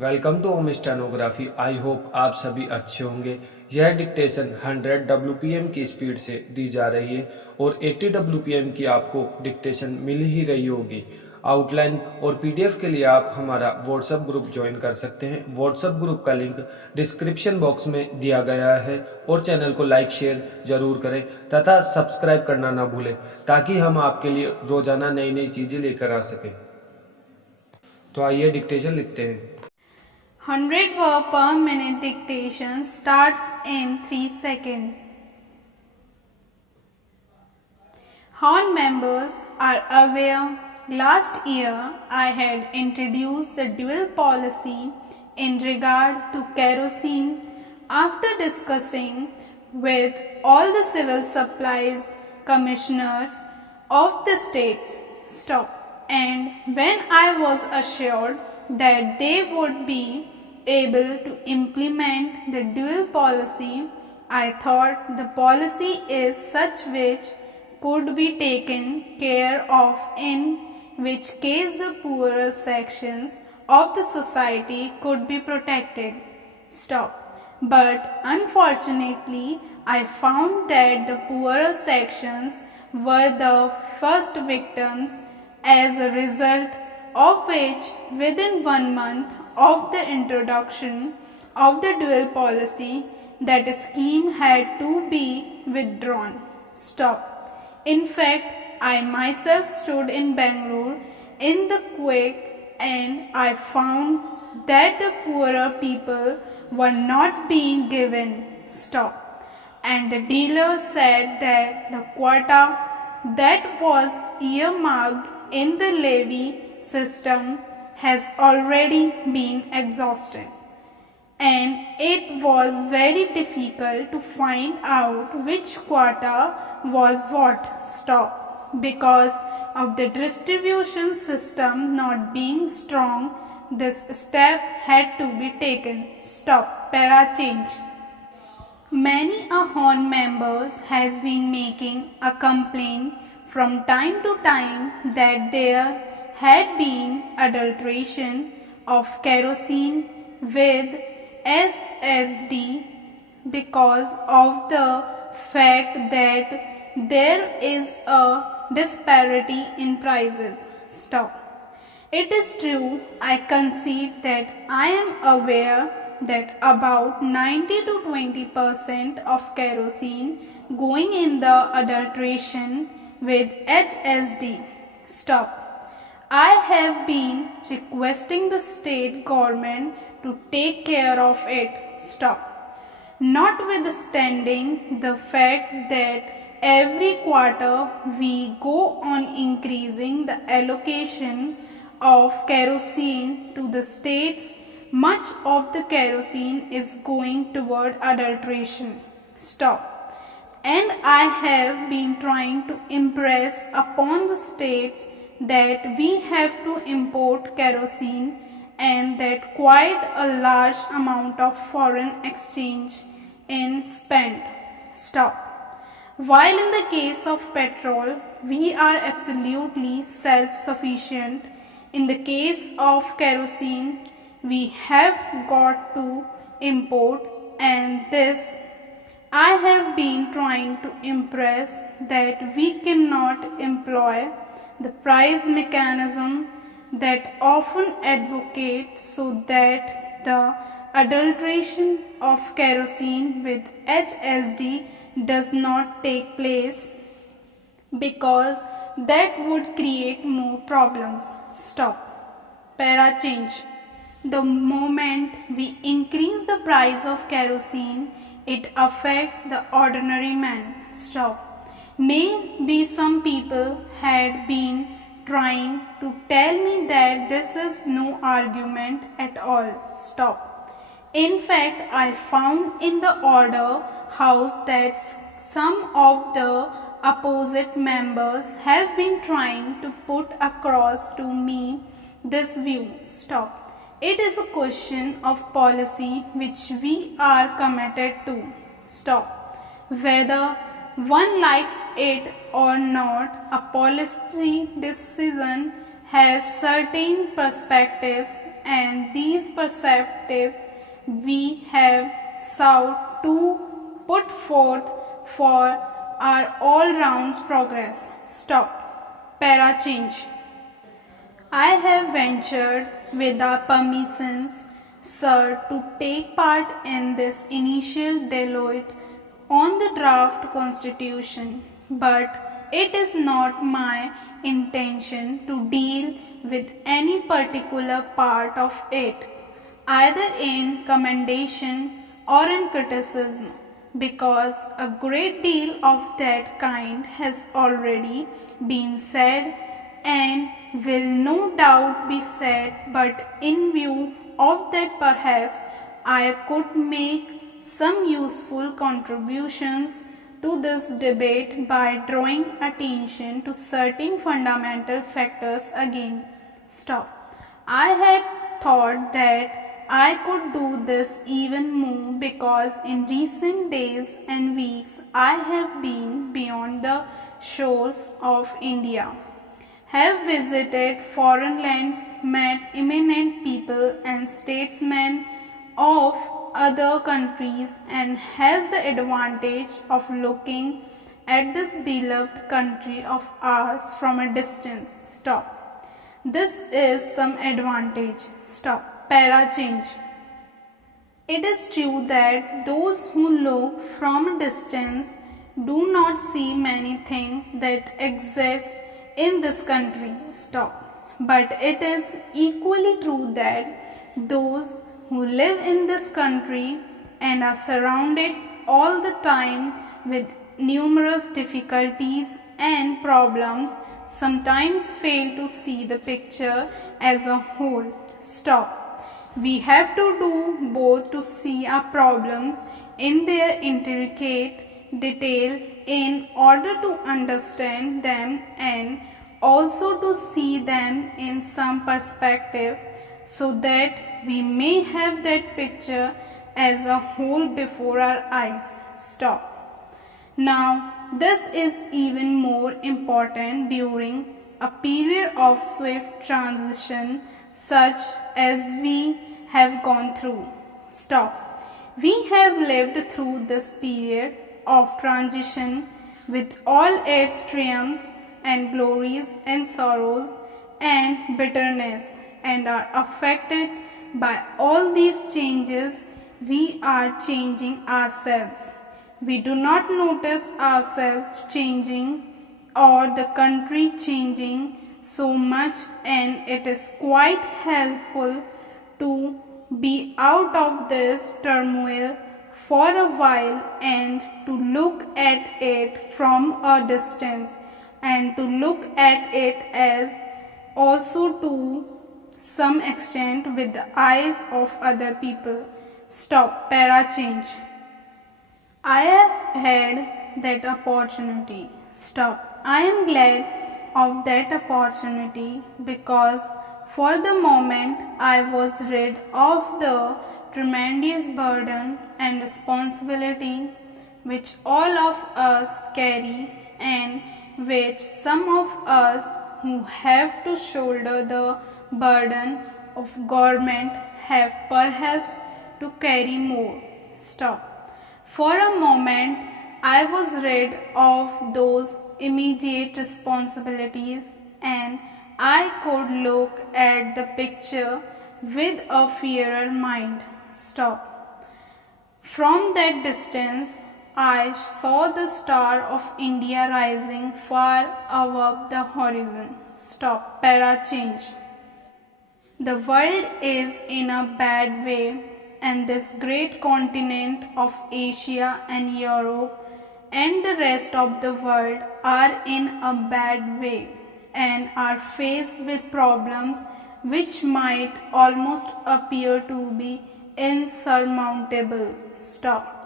Welcome to home stenography. I hope आप सभी अच्छे होंगे। यह डिक्टेशन 100 WPM की स्पीड से दी जा रही है और 80 WPM की आपको डिक्टेशन मिल ही रही होगी। आउटलाइन और पीडीएफ के लिए आप हमारा व्हाट्सएप ग्रुप ज्वाइन कर सकते हैं। व्हाट्सएप ग्रुप का लिंक डिस्क्रिप्शन बॉक्स में दिया गया है और चैनल को लाइक शेयर जरूर करें तथा सब्सक्राइब करना ना भूलें ताकि हम आपके लिए रोजाना नई नई चीज़ें लेकर आ सकें। तो आइए डिक्टेशन लिखते हैं। 100 word per minute dictation starts in 3 seconds. Horn members are aware last year I had introduced the dual policy in regard to kerosene after discussing with all the civil supplies commissioners of the states. And when I was assured that they would be able to implement the dual policy, I thought the policy is such which could be taken care of, in which case the poorer sections of the society could be protected. But unfortunately, I found that the poorer sections were the first victims, as a result of which within 1 month of the introduction of the dual policy, that scheme had to be withdrawn. In fact, I myself stood in Bangalore in the quake, and I found that the poorer people were not being given stock, and the dealer said that the quota that was earmarked in the levy system has already been exhausted, and it was very difficult to find out which quota was what. Because of the distribution system not being strong, this step had to be taken. Para change. Many a Horn members has been making a complaint from time to time that there had been adulteration of kerosene with SSD because of the fact that there is a disparity in prices. It is true, I concede that I am aware that about 90 to 20% of kerosene going in the adulteration with HSD. I have been requesting the state government to take care of it. Notwithstanding the fact that every quarter we go on increasing the allocation of kerosene to the states, much of the kerosene is going toward adulteration. And I have been trying to impress upon the states that we have to import kerosene and that quite a large amount of foreign exchange in spent. While in the case of petrol, we are absolutely self-sufficient, in the case of kerosene, we have got to import, and this I have been trying to impress that we cannot employ the price mechanism that often advocates, so that the adulteration of kerosene with HSD does not take place, because that would create more problems. Para change. The moment we increase the price of kerosene, it affects the ordinary man. Maybe some people had been trying to tell me that this is no argument at all. In fact, I found in the order house that some of the opposite members have been trying to put across to me this view. It is a question of policy which we are committed to. Whether one likes it or not, a policy decision has certain perspectives, and these perspectives we have sought to put forth for our all-round progress. Stop. Para change. I have ventured, with our permissions, sir, to take part in this initial Deloitte on the draft constitution, but it is not my intention to deal with any particular part of it, either in commendation or in criticism, because a great deal of that kind has already been said and will no doubt be said, but in view of that perhaps I could make some useful contributions to this debate by drawing attention to certain fundamental factors again. Stop. I had thought that I could do this even more because in recent days and weeks I have been beyond the shores of India, have visited foreign lands, met eminent people and statesmen of other countries, and has the advantage of looking at this beloved country of ours from a distance. Stop. This is some advantage. Stop. Para change. It is true that those who look from a distance do not see many things that exist in this country. Stop. But it is equally true that those who live in this country and are surrounded all the time with numerous difficulties and problems sometimes fail to see the picture as a whole. Stop. We have to do both to see our problems in their intricate detail in order to understand them, and also to see them in some perspective so that we may have that picture as a whole before our eyes. Stop. Now, this is even more important during a period of swift transition such as we have gone through. Stop. We have lived through this period of transition with all its triumphs and glories and sorrows and bitterness, and are affected by all these changes. We are changing ourselves. We do not notice ourselves changing or the country changing so much, and it is quite helpful to be out of this turmoil for a while and to look at it from a distance, and to look at it as also to some extent with the eyes of other people. Stop. Para change. I have had that opportunity. Stop. I am glad of that opportunity because for the moment I was rid of the tremendous burden and responsibility which all of us carry, and which some of us who have to shoulder the burden of government have perhaps to carry more. Stop. For a moment I was rid of those immediate responsibilities, and I could look at the picture with a fairer mind. Stop. From that distance I saw the star of India rising far above the horizon. Stop. Para change. The world is in a bad way, and this great continent of Asia and Europe and the rest of the world are in a bad way and are faced with problems which might almost appear to be insurmountable. Stop.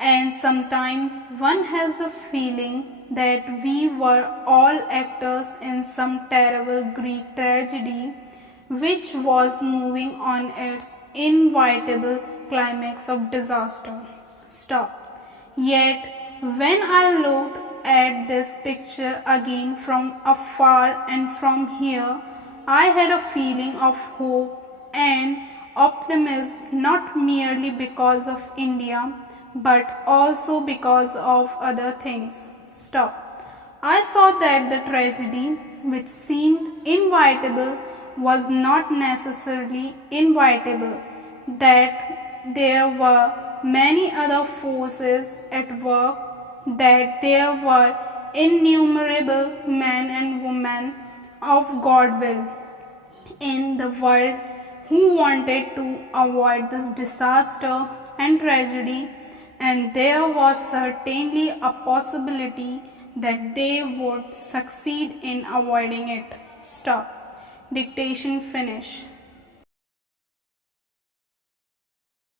And sometimes one has a feeling that we were all actors in some terrible Greek tragedy which was moving on its inevitable climax of disaster. Stop. Yet, when I looked at this picture again from afar and from here, I had a feeling of hope and optimism not merely because of India but also because of other things. Stop. I saw that the tragedy, which seemed inevitable, was not necessarily inevitable, that there were many other forces at work, that there were innumerable men and women of God will in the world who wanted to avoid this disaster and tragedy, and there was certainly a possibility that they would succeed in avoiding it. Stop. Dictation finish.